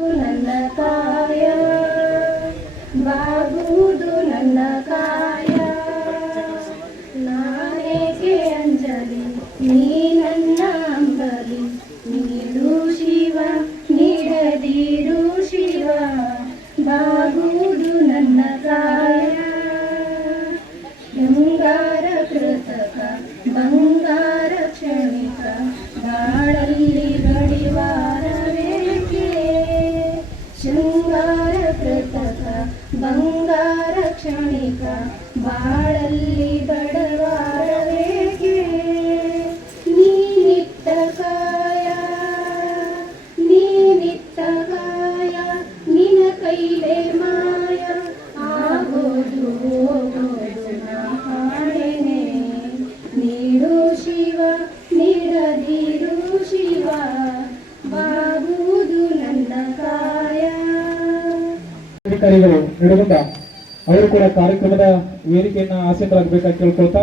ನನ್ನ ಕಾಯ ಬಾಗುವುದು ನನ್ನ ಕಾಯ ನಾನೇಕೆ ಅಂಜಲಿ ನೀ ನನ್ನ ಅಂಬಲಿ ನೀಡು ಶಿವ ನೀಡದಿರು ಶಿವ ಬಾಗುವುದು ನನ್ನ ಕಾಯ ಶೃಂಗಾರ ಕೃತಕ ಬಂಗಾರ ಕ್ಷಣಿಕ ಬಾಳಲ್ಲಿ ಗಡಿವಾರವೇಕೆ ಶೃಂಗಾರ ಕೃತಕ ಬಂಗಾರ ಕ್ಷಣಿಕ ಬಾಳಲ್ಲಿ ಬಡವಾರವೇಕೆ ನೀನಿತ್ತ ಕಾಯ ನೀನಿತ್ತ ಕಾಯ ನಿನ ಕೈಲೇ ಮಾಯ ಆಗೋದು ಹೋಗೋದು ನಾ ಹಾಡೇನೆ ನೀಡು ಶಿವ ನೀಡದಿರು ಶಿವ ಬಾಗುವುದು ನನ್ನ ಕಾಯ. ಅಧಿಕಾರಿಗಳು ನಡೆದ ಅವರು ಕೂಡ ಕಾರ್ಯಕ್ರಮದ ವೇದಿಕೆಯನ್ನ ಆಸೀನರಾಗಬೇಕಾಗಿ ಕೇಳ್ಕೊಳ್ತಾ,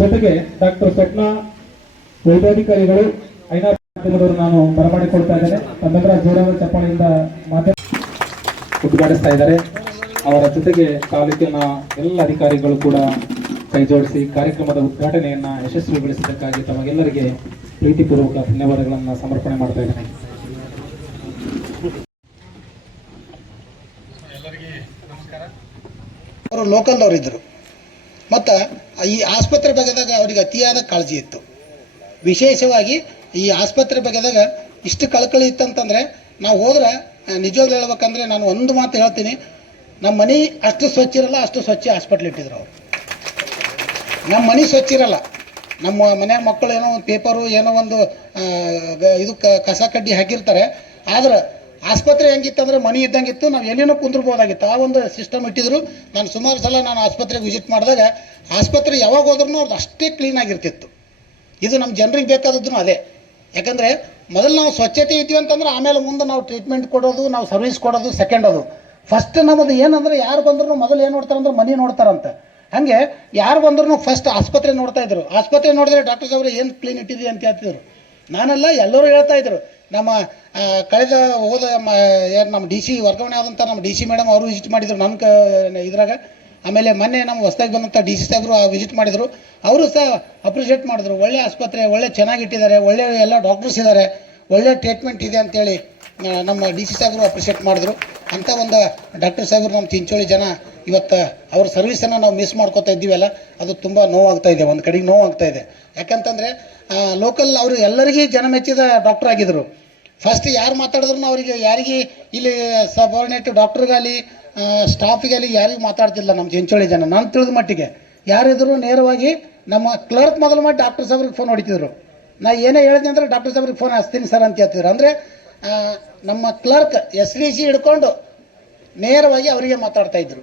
ಜೊತೆಗೆ ಡಾಕ್ಟರ್ ಸ್ವಪ್ನ ವೈದ್ಯಾಧಿಕಾರಿಗಳು ಐನಾರು ನಾನು ಬರಮಾಡಿಕೊಳ್ತಾ ಇದ್ದೇನೆ. ತಮ್ಮೆಲ್ಲರ ಜೋರಾದ ಚಪ್ಪಾಳೆಯಿಂದ ಉದ್ಘಾಟಿಸ್ತಾ ಇದ್ದಾರೆ. ಅವರ ಜೊತೆಗೆ ತಾಲೂಕಿನ ಎಲ್ಲ ಅಧಿಕಾರಿಗಳು ಕೂಡ ಕೈ ಜೋಡಿಸಿ ಕಾರ್ಯಕ್ರಮದ ಉದ್ಘಾಟನೆಯನ್ನ ಯಶಸ್ವಿಗೊಳಿಸಿದ್ದಕ್ಕಾಗಿ ತಮಗೆಲ್ಲರಿಗೆ ಪ್ರೀತಿಪೂರ್ವಕ ಧನ್ಯವಾದಗಳನ್ನು ಸಮರ್ಪಣೆ ಮಾಡ್ತಾ ಇದ್ದೇನೆ. ಅವರು ಲೋಕಲ್ದವ್ರು ಇದ್ದರು ಮತ್ತು ಈ ಆಸ್ಪತ್ರೆ ಬಗ್ಗೆದಾಗ ಅವರಿಗೆ ಅತಿಯಾದ ಕಾಳಜಿ ಇತ್ತು. ವಿಶೇಷವಾಗಿ ಈ ಆಸ್ಪತ್ರೆ ಬಗ್ಗೆದಾಗ ಇಷ್ಟು ಕಳಕಳಿ ಇತ್ತಂತಂದರೆ ನಾವು ಹೋದ್ರೆ ನಿಜವಾಗ್ಲೂ ಹೇಳ್ಬೇಕಂದ್ರೆ ನಾನು ಒಂದು ಮಾತು ಹೇಳ್ತೀನಿ, ನಮ್ಮ ಮನೆ ಅಷ್ಟು ಸ್ವಚ್ಛ ಇರಲ್ಲ, ಅಷ್ಟು ಸ್ವಚ್ಛ ಹಾಸ್ಪಿಟ್ಲ್ ಇಟ್ಟಿದ್ರು ಅವರು. ನಮ್ಮ ಮನೆ ಸ್ವಚ್ಛ ಇರಲ್ಲ, ನಮ್ಮ ಮನೆ ಮಕ್ಕಳು ಏನೋ ಒಂದು ಪೇಪರು ಏನೋ ಒಂದು ಇದು ಕಸ ಕಡ್ಡಿ ಹಾಕಿರ್ತಾರೆ. ಆದ್ರೆ ಆಸ್ಪತ್ರೆ ಹೆಂಗಿತ್ತಂದ್ರೆ ಮನೆ ಇದ್ದಂಗಿತ್ತು, ನಾವು ಏನೇನೋ ಕುಂದ್ರಬೋದಾಗಿತ್ತು. ಆ ಒಂದು ಸಿಸ್ಟಮ್ ಇಟ್ಟಿದ್ರು. ನಾನು ಸುಮಾರು ಸಲ ನಾನು ಆಸ್ಪತ್ರೆಗೆ ವಿಸಿಟ್ ಮಾಡಿದಾಗ ಆಸ್ಪತ್ರೆ ಯಾವಾಗ ಹೋದ್ರೂ ಅವ್ರದ್ದು ಅಷ್ಟೇ ಕ್ಲೀನಾಗಿರ್ತಿತ್ತು. ಇದು ನಮ್ಮ ಜನರಿಗೆ ಬೇಕಾದದ್ದು ಅದೇ. ಯಾಕಂದರೆ ಮೊದಲು ನಾವು ಸ್ವಚ್ಛತೆ ಇದ್ವಿ ಅಂತಂದ್ರೆ ಆಮೇಲೆ ಮುಂದೆ ನಾವು ಟ್ರೀಟ್ಮೆಂಟ್ ಕೊಡೋದು, ನಾವು ಸರ್ವಿಸ್ ಕೊಡೋದು ಸೆಕೆಂಡ್. ಅದು ಫಸ್ಟ್ ನಮ್ಮದು ಏನಂದ್ರೆ ಯಾರು ಬಂದ್ರು ಮೊದಲು ಏನು ನೋಡ್ತಾರಂದ್ರೆ ಮನೆ ನೋಡ್ತಾರಂತೆ. ಹಾಗೆ ಯಾರು ಬಂದ್ರು ಫಸ್ಟ್ ಆಸ್ಪತ್ರೆ ನೋಡ್ತಾ ಇದ್ರು. ಆಸ್ಪತ್ರೆ ನೋಡಿದ್ರೆ ಡಾಕ್ಟರ್ ಸಾಹೇಬ್ರು ಏನು ಕ್ಲೀನ್ ಇಟ್ಟಿದ್ರಿ ಅಂತ ಹೇಳ್ತಿದ್ರು. ನಾನೆಲ್ಲ ಎಲ್ಲರೂ ಹೇಳ್ತಾ ಇದ್ರು. ನಮ್ಮ ಕಳೆದ ನಮ್ಮ ಡಿ ಸಿ ವರ್ಗಾವಣೆ ಆದಂಥ ನಮ್ಮ ಡಿ ಸಿ ಮೇಡಮ್ ಅವರು ವಿಸಿಟ್ ಮಾಡಿದರು ನನ್ನ ಇದ್ರಾಗ. ಆಮೇಲೆ ಮೊನ್ನೆ ನಮ್ಮ ಹೊಸದಾಗಿ ಬಂದಂಥ ಡಿ ಸಿ ಸಾಹೇಬರು ವಿಸಿಟ್ ಮಾಡಿದರು. ಅವರು ಸಹ ಅಪ್ರಿಷಿಯೇಟ್ ಮಾಡಿದ್ರು. ಒಳ್ಳೆ ಆಸ್ಪತ್ರೆ, ಒಳ್ಳೆ ಚೆನ್ನಾಗಿಟ್ಟಿದ್ದಾರೆ, ಒಳ್ಳೆ ಎಲ್ಲ ಡಾಕ್ಟರ್ಸ್ ಇದ್ದಾರೆ, ಒಳ್ಳೆ ಟ್ರೀಟ್ಮೆಂಟ್ ಇದೆ ಅಂತೇಳಿ ನಮ್ಮ ಡಿ ಸಿ ಸಾಹೇಬರು ಅಪ್ರಿಷಿಯೇಟ್ ಮಾಡಿದ್ರು. ಅಂಥ ಒಂದು ಡಾಕ್ಟರ್ ಸಾಹೇಬರು ನಮ್ಮ ಚಿಂಚೋಳಿ ಜನ ಇವತ್ತು ಅವ್ರ ಸರ್ವಿಸನ್ನು ನಾವು ಮಿಸ್ ಮಾಡ್ಕೋತಾ ಇದ್ದೀವಲ್ಲ, ಅದು ತುಂಬ ನೋವಾಗ್ತಾ ಇದೆ. ಒಂದು ಕಡೆಗೆ ನೋವಾಗ್ತಾ ಇದೆ. ಯಾಕಂತಂದರೆ ಲೋಕಲ್ ಅವರು ಎಲ್ಲರಿಗೂ ಜನ ಮೆಚ್ಚಿದ ಡಾಕ್ಟರ್ ಆಗಿದ್ದರು. ಫಸ್ಟ್ ಯಾರು ಮಾತಾಡಿದ್ರು ಅವರಿಗೆ ಯಾರಿಗೆ ಇಲ್ಲಿ ಸಬಾರ್ಡಿನೇಟ್ ಡಾಕ್ಟ್ರಿಗಾಗಲಿ ಸ್ಟಾಫಿಗಾಗಲಿ ಯಾರಿಗೂ ಮಾತಾಡ್ತಿಲ್ಲ ನಮ್ಮ ಚಿಂಚೋಳಿ ಜನ. ನಾನು ತಿಳಿದ ಮಟ್ಟಿಗೆ ಯಾರಿದ್ರು ನೇರವಾಗಿ ನಮ್ಮ ಕ್ಲರ್ಕ್ ಮೊದಲು ಮಾಡಿ ಡಾಕ್ಟರ್ ಸಾಹೇಬ್ರಿಗೆ ಫೋನ್ ಹೊಡಿತಿದ್ರು. ನಾ ಏನೇ ಹೇಳಿದೆ ಅಂದರೆ ಡಾಕ್ಟರ್ ಸಾಹೇಬ್ರಿಗೆ ಫೋನ್ ಹಚ್ತೀನಿ ಸರ್ ಅಂತ ಹೇಳ್ತಿದ್ರು. ಅಂದರೆ ನಮ್ಮ ಕ್ಲರ್ಕ್ SDC ಹಿಡ್ಕೊಂಡು ನೇರವಾಗಿ ಅವರಿಗೆ ಮಾತಾಡ್ತಾ ಇದ್ರು.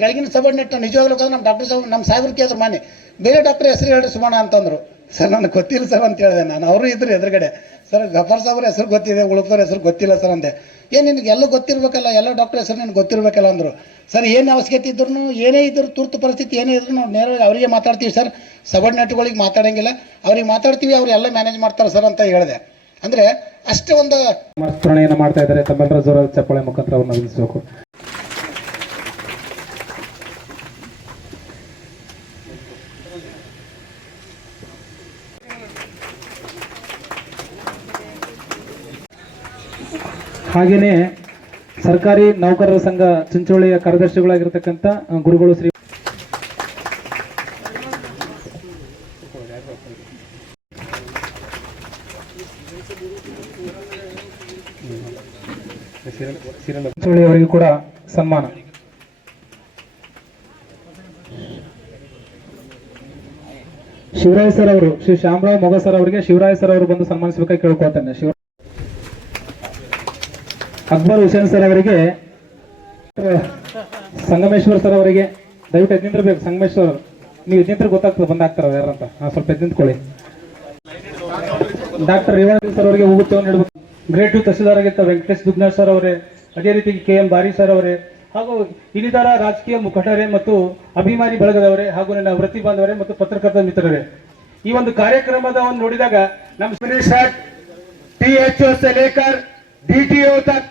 ಕೆಳಗಿನ ಸಬಾರ್ಡಿನೇಟ್ ನಿಜವಾಗ್ಲೂ ನಮ್ಮ ಡಾಕ್ಟರ್ ಸಾಹೇಬ್ ನಮ್ಮ ಸಾಹೇಬ್ರಿಗೆ ಕೇಳಿದ್ರು ಮಾನ್ಯ ಬೇರೆ ಡಾಕ್ಟರ್ ಹೆಸರು ಹೇಳಿ ಸುಮಣ ಅಂತಂದರು. ಸರ್ ನನಗೆ ಗೊತ್ತಿಲ್ಲ ಸರ್ ಅಂತ ಹೇಳಿದೆ ನಾನು. ಅವರು ಇದ್ರು ಎದುರುಗಡೆ. ಸರ್ ಗಫರ್ ಸಾಹೇಬ್ರ ಹೆಸರು ಗೊತ್ತಿದೆ, ಉಳುಕವ್ರ ಹೆಸರು ಗೊತ್ತಿಲ್ಲ ಸರ್ ಅಂದೆ. ಏನು ನಿನಗೆ ಎಲ್ಲ ಗೊತ್ತಿರಬೇಕಲ್ಲ, ಎಲ್ಲ ಡಾಕ್ಟರ್ ಹೆಸರು ನಿನ್ಗೆ ಗೊತ್ತಿರಬೇಕಲ್ಲ ಅಂದರು. ಸರ್ ಏನು ಅವಶ್ಯಕತೆ ಇದ್ರು ಏನೇ ಇದ್ರು ತುರ್ತು ಪರಿಸ್ಥಿತಿ ಏನೇ ಇದ್ರು ನಾವು ನೇರವಾಗಿ ಅವರಿಗೆ ಮಾತಾಡ್ತೀವಿ ಸರ್, ಸಬಾರ್ಡಿನೇಟ್ಗಳಿಗೆ ಮಾತಾಡೋಂಗಿಲ್ಲ, ಅವ್ರಿಗೆ ಮಾತಾಡ್ತೀವಿ, ಅವ್ರು ಎಲ್ಲ ಮ್ಯಾನೇಜ್ ಮಾಡ್ತಾರೆ ಸರ್ ಅಂತ ಹೇಳಿದೆ. ಅಂದರೆ ಅಷ್ಟೇ ಒಂದು ಸ್ಮರಣೆಯನ್ನು ಮಾಡ್ತಾ ಇದ್ದಾರೆ. ತಮ್ಮೆಲ್ಲರ ಜೋರಾದ ಚಪ್ಪಾಳೆ ಮುಖಾಂತರ ಅವ್ರನ್ನ ನಿಲ್ಲಿಸಬೇಕು. ಹಾಗೆಯೇ ಸರ್ಕಾರಿ ನೌಕರರ ಸಂಘ ಚಿಂಚೋಳಿಯ ಕಾರ್ಯದರ್ಶಿಗಳಾಗಿರ್ತಕ್ಕಂಥ ಗುರುಗಳು ಶ್ರೀ ಚಿಂಚೋಳಿ ಅವರಿಗೂ ಕೂಡ ಸನ್ಮಾನ. ಶಿವರಾಯ್ ಸರ್ ಅವರು, ಶ್ರೀ ಶ್ಯಾಮರಾವ್ ಮೊಗ ಸರ್ ಅವರಿಗೆ ಶಿವರಾಯ್ ಸರ್ ಅವರು ಬಂದು ಸನ್ಮಾನಿಸಬೇಕಾಗಿ ಕೇಳ್ಕೊಳ್ತೇನೆ. ಅಕ್ಬರ್ ಹುಸೇನ್ ಸರ್ ಅವರಿಗೆ, ಸಂಗಮೇಶ್ವರ್ ಸರ್ ಅವರಿಗೆ ದಯವಿಟ್ಟು ಎದ್ನಿಂತಿರ್ಬೇಕು. ಸಂಗಮೇಶ್ವರ್ ನೀವು ಎದ್ನಿಂತ್ರ ಗೊತ್ತಾಗ್ತದೆ ಬಂದಾಗ್ತಾರ ಯಾರಂತ. ಸ್ವಲ್ಪ ಎದ್ನಿಂತ್ಕೊಳ್ಳಿ. ಡಾಕ್ಟರ್ ರೇವಣ್ಣ ಸರ್ ಅವರಿಗೆ ಹೂಗುತ್ತವನ್ನು ನೀಡಬೇಕು. ಗ್ರೇಡ್ 2 ತಹಸೀಲ್ದಾರ್ ಆಗಿದ್ದ ವೆಂಕಟೇಶ್ ದುಗ್ನಾಳ್ ಸರ್ ಅವರೇ, ಅದೇ ರೀತಿ KM ಬಾರಿ ಸರ್ ಅವರೇ, ಹಾಗೂ ಇನ್ನಿತರ ರಾಜಕೀಯ ಮುಖಂಡರೇ ಮತ್ತು ಅಭಿಮಾನಿ ಬಳಗದವರೇ, ಹಾಗೂ ನನ್ನ ವೃತ್ತಿ ಬಾಂಧವರೇ ಮತ್ತು ಪತ್ರಕರ್ತ ಮಿತ್ರರೇ, ಈ ಒಂದು ಕಾರ್ಯಕ್ರಮದವನ್ನು ನೋಡಿದಾಗ ನಮ್ಮ THO से लेकर DTO तक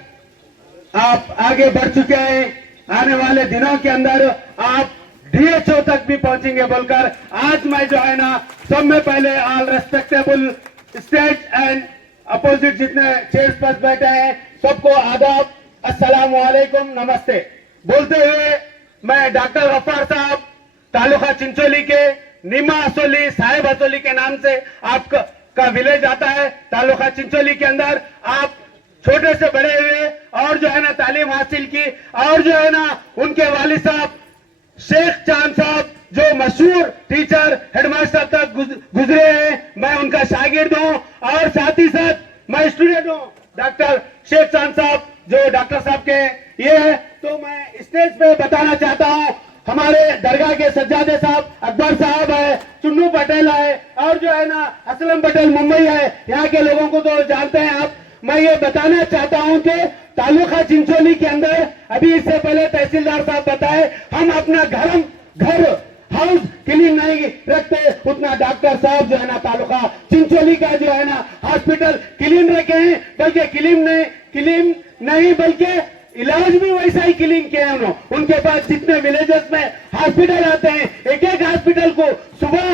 आप आगे बढ़ चुके हैं, आने वाले दिनों के अंदर आप DHO तक भी पहुंचेंगे बोलकर आज मैं जो है ना सब में पहले all respectable state and opposite जितने चेयर्स पर बैठे हैं सबको आदाब, अस्सलाम वालेकुम, नमस्ते बोलते हुए मैं डॉक्टर गफ्फार साहब तालुका चिंचोली के नीमा असोली साहेब असोली के नाम से आपका विलेज आता है तालुका चिंचोली के अंदर। आप छोटे से बड़े हुए और जो है ना तालीम हासिल की और जो है ना उनके वालिद साहब शेख चांद साहब जो मशहूर टीचर हेडमास्टर तक गुजरे हैं, मैं उनका शागिर्द हूं और साथ ही साथ मैं स्टूडेंट हूं डॉक्टर शेख चांद साहब जो डॉक्टर साहब के ये है। तो मैं स्टेज पे बताना चाहता हूं हमारे दरगाह के सज्जादे साहब अकबर साहब है, चुन्नू पटेल है और जो है ना असलम पटेल मुंबई है, यहाँ के लोगों को तो जानते हैं आप। मैं ये बताना चाहता हूं कि तालुका चिंचोली के अंदर अभी इससे पहले तहसीलदार साहब बताए हम अपना घर हाउस क्लीन नहीं रखते, उतना डॉक्टर साहब जो है ना तालुका चिंचोली का जो है ना हॉस्पिटल क्लीन रखे हैं, बल्कि क्लीन नहीं बल्कि इलाज भी वैसा ही क्लीन किया है उन्होंने। उनके पास जितने विलेजेस में हॉस्पिटल आते हैं एक एक हॉस्पिटल को सुबह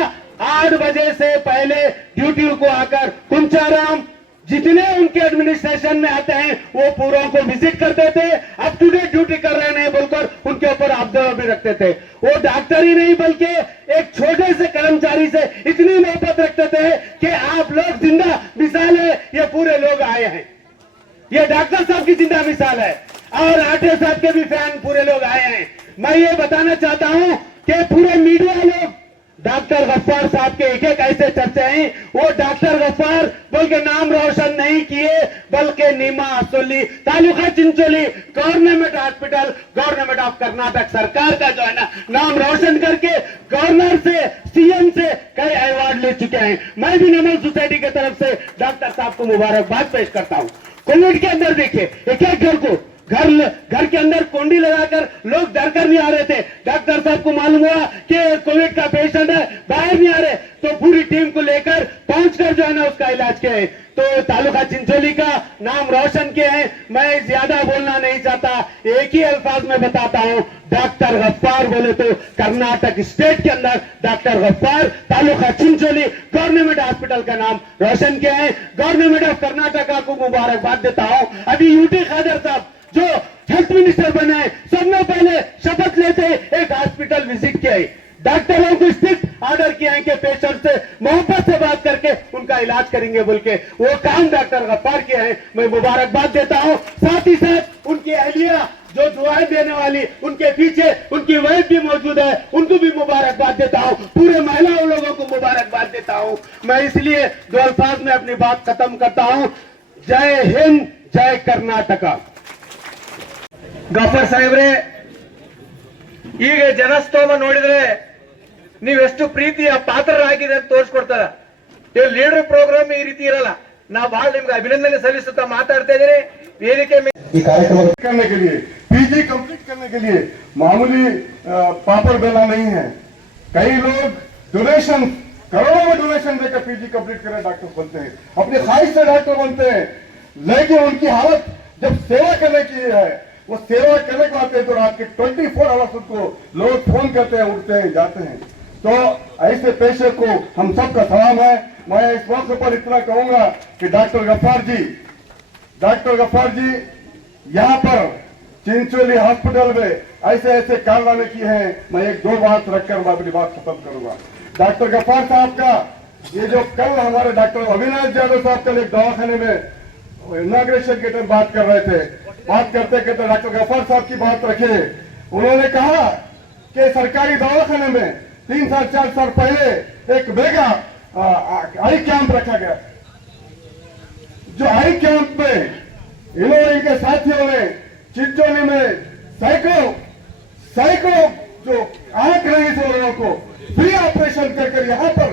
8 बजे से पहले ड्यूटी को आकर कुंचाराम जितने उनके एडमिनिस्ट्रेशन में आते हैं वो पूरों को विजिट करते थे, अप टू डेट ड्यूटी कर रहे नहीं बोलकर उनके ऊपर ऑब्जर्वर भी रखते थे। वो डॉक्टर ही नहीं बल्कि एक छोटे से कर्मचारी से इतनी मोहब्बत रखते थे कि आप लोग जिंदा मिसाल है, ये पूरे लोग आए हैं, ये डॉक्टर साहब की जिंदा मिसाल है और आटे साहब के भी फैन पूरे लोग आए हैं। मैं ये बताना चाहता हूं कि पूरे मीडिया लोग डॉक्टर गफ्फार साहब के एक एक ऐसे चर्चे हैं, वो डॉक्टर गफ्फार बोल के नाम रोशन नहीं किए बल्कि नीमा असोली taluka Chincholi government hospital government of Karnataka सरकार का जो है ना नाम रोशन करके गवर्नर से CM से कई अवार्ड ले चुके हैं। मैं भी नमल सोसाइटी की तरफ से डॉक्टर साहब को मुबारकबाद पेश करता हूं। कोविड के अंदर देखिए एक एक घर को घर के अंदर कुंडी लगाकर लोग डर कर नहीं आ रहे थे, डॉक्टर साहब को मालूम हुआ कि कोविड का पेशेंट है बाहर नहीं आ रहे तो पूरी टीम को लेकर पहुंचकर जो है ना उसका इलाज किया है। तो तालुका चिंचोली का नाम रोशन किया है। मैं ज्यादा बोलना नहीं चाहता, एक ही अल्फाज में बताता हूं, डॉक्टर गफ्फार बोले तो कर्नाटक स्टेट के अंदर doctor Gaffar taluka Chincholi government hospital का नाम रोशन किया है। गवर्नमेंट ऑफ कर्नाटका को मुबारकबाद देता हूं। अभी UT खादर साहब जो हेल्थ मिनिस्टर बने सबने पहले शपथ लेते एक हॉस्पिटल विजिट किया है, डॉक्टरों को स्ट्रिक्ट ऑर्डर किया है कि पेशेंट से मोहब्बत से बात करके उनका इलाज करेंगे बोल के वो काम डॉक्टर गफ्फार किया है। मैं मुबारकबाद देता हूं। साथ ही साथ उनकी अहलिया जो दुआएं देने वाली उनके पीछे उनकी वाइफ भी मौजूद है, उनको भी मुबारकबाद देता हूं। पूरे महिलाओं लोगों को मुबारकबाद देता हूं। मैं इसलिए 2 अल्फाज में अपनी बात खत्म करता हूं। जय हिंद, जय कर्नाटका। ಗಫರ್ ಸಾಹೇಬ್ರೆ, ಈಗ ಜನಸ್ತೋಮ ನೋಡಿದ್ರೆ ನೀವೆಷ್ಟು ಪ್ರೀತಿಯ ಪಾತ್ರರಾಗಿದೆ ಅಂತ ತೋರಿಸ್ಕೊಡ್ತಾರ। ಇದು ಲೀಡರ್ ಪ್ರೋಗ್ರಾಮ್ ಈ ರೀತಿ ಇರಲ್ಲ। ನಾವು ಬಹಳ ನಿಮ್ಗೆ ಅಭಿನಂದನೆ ಸಲ್ಲಿಸುತ್ತಾ ಮಾತಾಡ್ತಾ ಇದ್ದೀರಿ ವೇದಿಕೆ ಮೇಲೆ। ये कार्यक्रम करने के लिए PG कंप्लीट करने के लिए मामूली पापड़ बेला नहीं है। कई लोग डोनेशन करोड़ों में डोनेशन देकर PG कंप्लीट कर डॉक्टर बनते हैं, अपनी ख्वाहिश से डॉक्टर बनते हैं, लेकिन उनकी हालत जब सेवा करने की है वो सेवा करने को आते हैं तो रात के 24 आवर्स उनको लोग फोन करते हैं, उठते हैं, जाते हैं। तो ऐसे पेशे को हम सबका सलाम है। मैं इस मौके पर इतना कहूंगा कि डॉक्टर गफ्फार जी यहाँ पर चिंचोली हॉस्पिटल में ऐसे ऐसे कारनामे किए हैं। मैं 1-2 बात रखकर मैं अपनी बात खत्म करूंगा। डॉक्टर गफ्फार साहब का ये जो कल हमारे डॉक्टर अविनाश यादव साहब कल एक दवाखाने में इनॉग्रेशन के टाइम बात कर रहे थे, बात करते करते डॉक्टर गफ्फार साहब की बात रखे। उन्होंने कहा कि सरकारी दवाखाने में 3 साल 4 साल पहले एक मेगा आई कैंप रखा गया। जो आई कैंप में इन्होंने इनके साथियों ने चिंचोली में सैकड़ों जो आंख नहीं थे लोगों को फ्री ऑपरेशन कर यहाँ पर